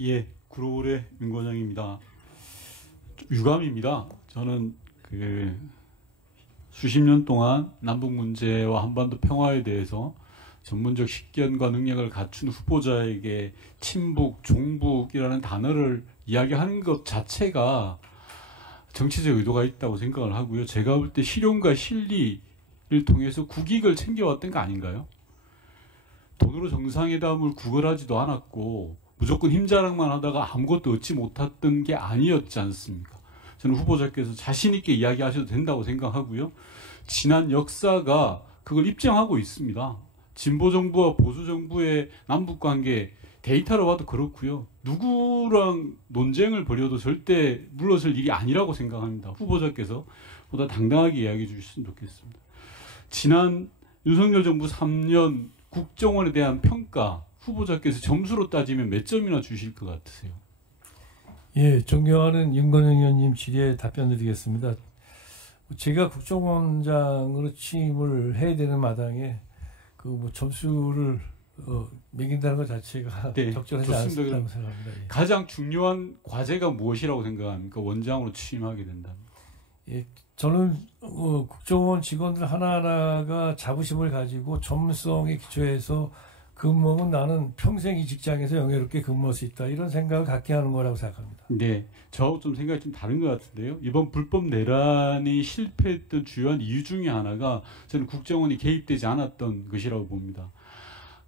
예, 구로울의 윤건영입니다. 유감입니다. 저는 수십 년 동안 남북 문제와 한반도 평화에 대해서 전문적 식견과 능력을 갖춘 후보자에게 친북, 종북이라는 단어를 이야기하는 것 자체가 정치적 의도가 있다고 생각을 하고요. 제가 볼 때 실용과 실리를 통해서 국익을 챙겨왔던 거 아닌가요? 돈으로 정상회담을 구걸하지도 않았고 무조건 힘자랑만 하다가 아무것도 얻지 못했던 게 아니었지 않습니까? 저는 후보자께서 자신 있게 이야기하셔도 된다고 생각하고요. 지난 역사가 그걸 입증하고 있습니다. 진보정부와 보수정부의 남북관계 데이터로 봐도 그렇고요. 누구랑 논쟁을 벌여도 절대 물러설 일이 아니라고 생각합니다. 후보자께서 보다 당당하게 이야기해 주셨으면 좋겠습니다. 지난 윤석열 정부 3년 국정원에 대한 평가 후보자께서 점수로 따지면 몇 점이나 주실 것 같으세요? 예, 존경하는 윤건영 의원님 질의에 답변드리겠습니다. 제가 국정원장으로 취임을 해야 되는 마당에 점수를 매긴다는 것 자체가 네, 적절하지 않다고 생각합니다. 예. 가장 중요한 과제가 무엇이라고 생각합니까? 원장으로 취임하게 된다면. 예, 저는 국정원 직원들 하나하나가 자부심을 가지고 전문성에 기초해서 근무하면 나는 평생 이 직장에서 영예롭게 근무할 수 있다. 이런 생각을 갖게 하는 거라고 생각합니다. 네, 저하고 좀 생각이 좀 다른 것 같은데요. 이번 불법 내란이 실패했던 주요한 이유 중에 하나가 저는 국정원이 개입되지 않았던 것이라고 봅니다.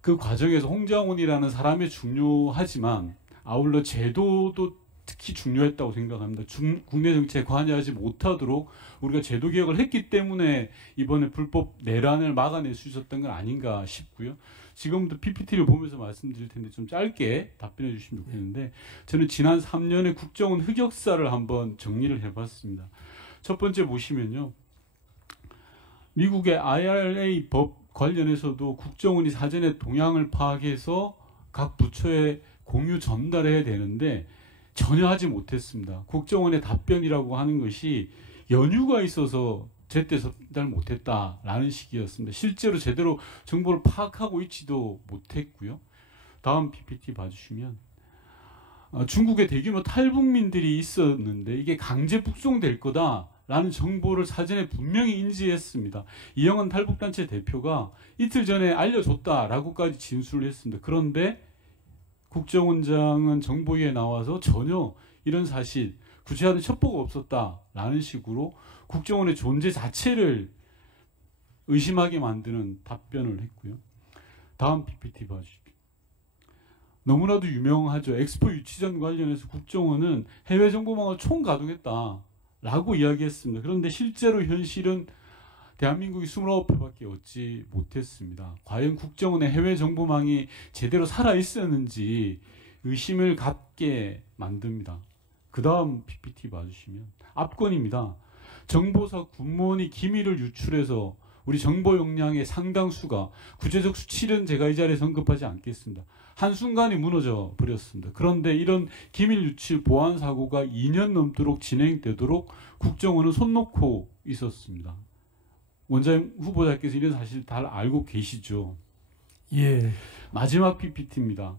그 과정에서 홍장훈이라는 사람이 중요하지만 아울러 제도도 특히 중요했다고 생각합니다. 국내 정치에 관여하지 못하도록 우리가 제도 개혁을 했기 때문에 이번에 불법 내란을 막아낼 수 있었던 건 아닌가 싶고요. 지금부터 PPT를 보면서 말씀드릴 텐데 좀 짧게 답변해 주시면 좋겠는데 저는 지난 3년의 국정원 흑역사를 한번 정리를 해봤습니다. 첫 번째 보시면요. 미국의 IRA 법 관련해서도 국정원이 사전에 동향을 파악해서 각 부처에 공유 전달해야 되는데 전혀 하지 못했습니다. 국정원의 답변이라고 하는 것이 연휴가 있어서 제때 전달 못했다라는 식이었습니다. 실제로 제대로 정보를 파악하고 있지도 못했고요. 다음 PPT 봐주시면 중국에 대규모 탈북민들이 있었는데 이게 강제 북송될 거다라는 정보를 사전에 분명히 인지했습니다. 이영환 탈북단체 대표가 이틀 전에 알려줬다라고까지 진술을 했습니다. 그런데 국정원장은 정보위에 나와서 전혀 이런 사실, 구체화된 첩보가 없었다라는 식으로 국정원의 존재 자체를 의심하게 만드는 답변을 했고요. 다음 PPT 봐주십시오. 너무나도 유명하죠. 엑스포 유치전 관련해서 국정원은 해외 정보망을 총가동했다라고 이야기했습니다. 그런데 실제로 현실은 대한민국이 29회밖에 얻지 못했습니다. 과연 국정원의 해외 정보망이 제대로 살아있었는지 의심을 갖게 만듭니다. 그 다음 PPT 봐주시면 압권입니다. 정보사 군무원이 기밀을 유출해서 우리 정보 역량의 상당수가 구체적 수치는 제가 이 자리에서 언급하지 않겠습니다. 한순간에 무너져 버렸습니다. 그런데 이런 기밀 유출 보안 사고가 2년 넘도록 진행되도록 국정원은 손 놓고 있었습니다. 원장 후보자께서 이런 사실 다 알고 계시죠? 예. 마지막 PPT입니다.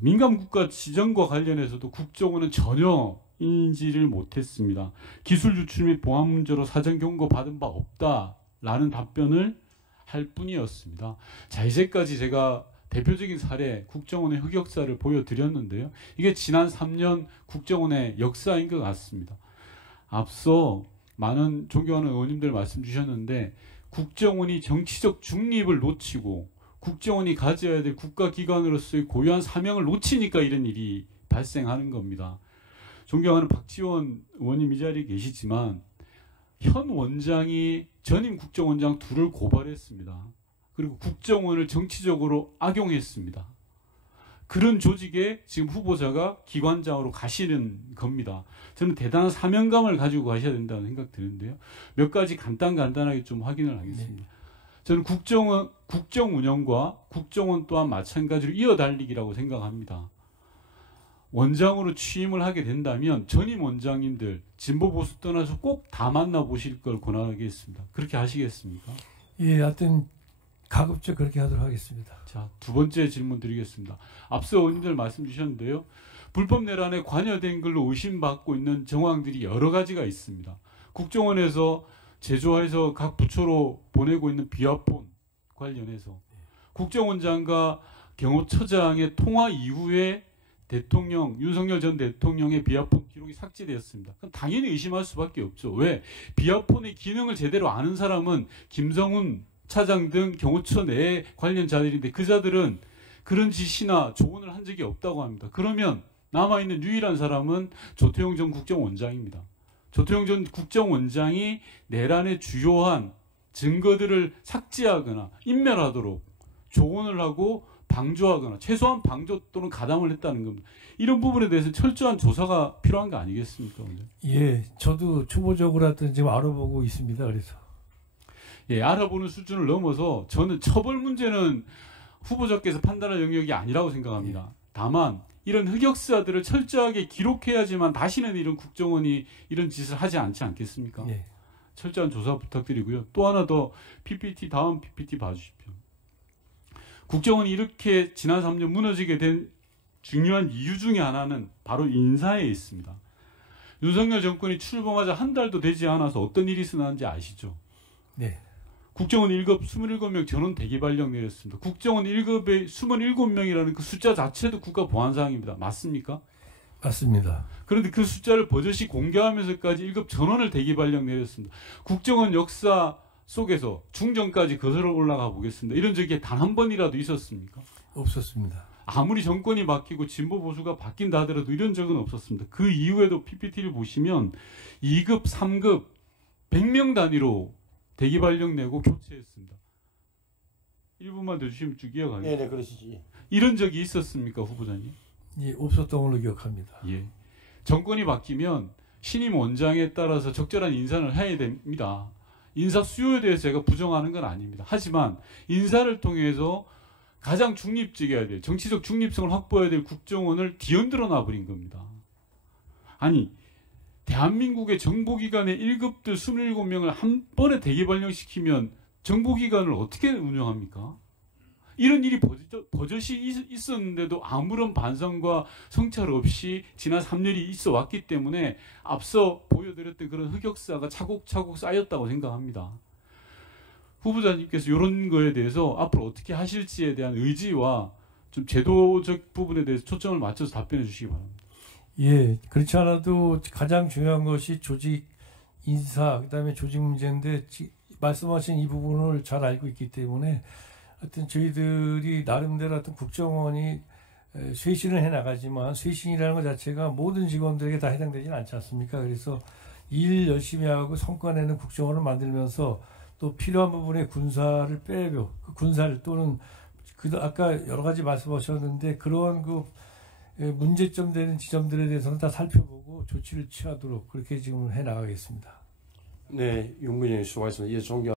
민감국가 지정과 관련해서도 국정원은 전혀 인지를 못했습니다. 기술 유출 및 보안 문제로 사전 경고 받은 바 없다라는 답변을 할 뿐이었습니다. 자, 이제까지 제가 대표적인 사례 국정원의 흑역사를 보여드렸는데요. 이게 지난 3년 국정원의 역사인 것 같습니다. 앞서 많은 존경하는 의원님들 말씀 주셨는데 국정원이 정치적 중립을 놓치고 국정원이 가져야 될 국가기관으로서의 고유한 사명을 놓치니까 이런 일이 발생하는 겁니다. 존경하는 박지원 의원님 이 자리에 계시지만 현 원장이 전임 국정원장 둘을 고발했습니다. 그리고 국정원을 정치적으로 악용했습니다. 그런 조직에 지금 후보자가 기관장으로 가시는 겁니다. 저는 대단한 사명감을 가지고 가셔야 된다는 생각 드는데요. 몇 가지 간단하게 좀 확인을 하겠습니다. 저는 국정 운영과 국정원 또한 마찬가지로 이어달리기라고 생각합니다. 원장으로 취임을 하게 된다면 전임 원장님들 진보 보수 떠나서 꼭 다 만나보실 걸 권하겠습니다. 그렇게 하시겠습니까? 예, 하여튼 가급적 그렇게 하도록 하겠습니다. 자, 두 번째 질문 드리겠습니다. 앞서 의원님들 말씀 주셨는데요. 불법 내란에 관여된 걸로 의심받고 있는 정황들이 여러 가지가 있습니다. 국정원에서 제조해서 각 부처로 보내고 있는 비화폰 관련해서 국정원장과 경호처장의 통화 이후에 대통령, 윤석열 전 대통령의 비화폰 기록이 삭제되었습니다. 그럼 당연히 의심할 수밖에 없죠. 왜? 비화폰의 기능을 제대로 아는 사람은 김성훈 차장 등 경호처 내 관련자들인데 그 자들은 그런 지시나 조언을 한 적이 없다고 합니다. 그러면 남아있는 유일한 사람은 조태용 전 국정원장입니다. 조태용 전 국정원장이 내란의 주요한 증거들을 삭제하거나 인멸하도록 조언을 하고 방조하거나 최소한 방조 또는 가담을 했다는 겁니다. 이런 부분에 대해서 철저한 조사가 필요한 거 아니겠습니까? 예, 저도 초보적으로 하여튼 지금 알아보고 있습니다. 그래서 예, 알아보는 수준을 넘어서 저는 처벌 문제는 후보자께서 판단할 영역이 아니라고 생각합니다. 다만 이런 흑역사들을 철저하게 기록해야지만 다시는 이런 국정원이 이런 짓을 하지 않지 않겠습니까? 예. 철저한 조사 부탁드리고요. 또 하나 더 PPT 다음 PPT 봐주십시오. 국정원이 이렇게 지난 3년 무너지게 된 중요한 이유 중에 하나는 바로 인사에 있습니다. 윤석열 정권이 출범하자 한 달도 되지 않아서 어떤 일이 일어났는지 아시죠? 네. 국정원 1급 27명 전원 대기발령 내렸습니다. 국정원 1급에 27명이라는 그 숫자 자체도 국가보안사항입니다. 맞습니까? 맞습니다. 그런데 그 숫자를 버젓이 공개하면서까지 1급 전원을 대기발령 내렸습니다. 국정원 역사 속에서 중정까지 거슬러 올라가 보겠습니다. 이런 적이 단 한 번이라도 있었습니까? 없었습니다. 아무리 정권이 바뀌고 진보 보수가 바뀐다 하더라도 이런 적은 없었습니다. 그 이후에도 PPT를 보시면 2급, 3급 100명 단위로 대기 발령 내고 교체했습니다. 1분만 더 주시면 쭉 이어가겠습니다. 네, 그러시지. 이런 적이 있었습니까, 후보자님? 예, 없었던 걸로 기억합니다. 예. 정권이 바뀌면 신임 원장에 따라서 적절한 인사를 해야 됩니다. 인사 수요에 대해서 제가 부정하는 건 아닙니다. 하지만 인사를 통해서 가장 중립적이어야 돼요. 정치적 중립성을 확보해야 될 국정원을 뒤흔들어 놔버린 겁니다. 아니, 대한민국의 정보기관의 1급들 27명을 한 번에 대기 발령시키면 정보기관을 어떻게 운영합니까? 이런 일이 버젓이 있었는데도 아무런 반성과 성찰 없이 지난 3년이 있어 왔기 때문에 앞서 보여드렸던 그런 흑역사가 차곡차곡 쌓였다고 생각합니다. 후보자님께서 이런 거에 대해서 앞으로 어떻게 하실지에 대한 의지와 좀 제도적 부분에 대해서 초점을 맞춰서 답변해 주시기 바랍니다. 예, 그렇지 않아도 가장 중요한 것이 조직 인사, 그다음에 조직 문제인데 말씀하신 이 부분을 잘 알고 있기 때문에 하여튼 저희들이 나름대로 하여튼 국정원이 쇄신을 해나가지만 쇄신이라는 것 자체가 모든 직원들에게 다 해당되지는 않지 않습니까? 그래서 일 열심히 하고 성과 내는 국정원을 만들면서 또 필요한 부분에 군사를 빼고 그 군사를 또는 아까 여러 가지 말씀하셨는데 그런 그 문제점 되는 지점들에 대해서는 다 살펴보고 조치를 취하도록 그렇게 지금 해나가겠습니다. 네, 윤 부장님 수고하셨습니다. 예, 존경.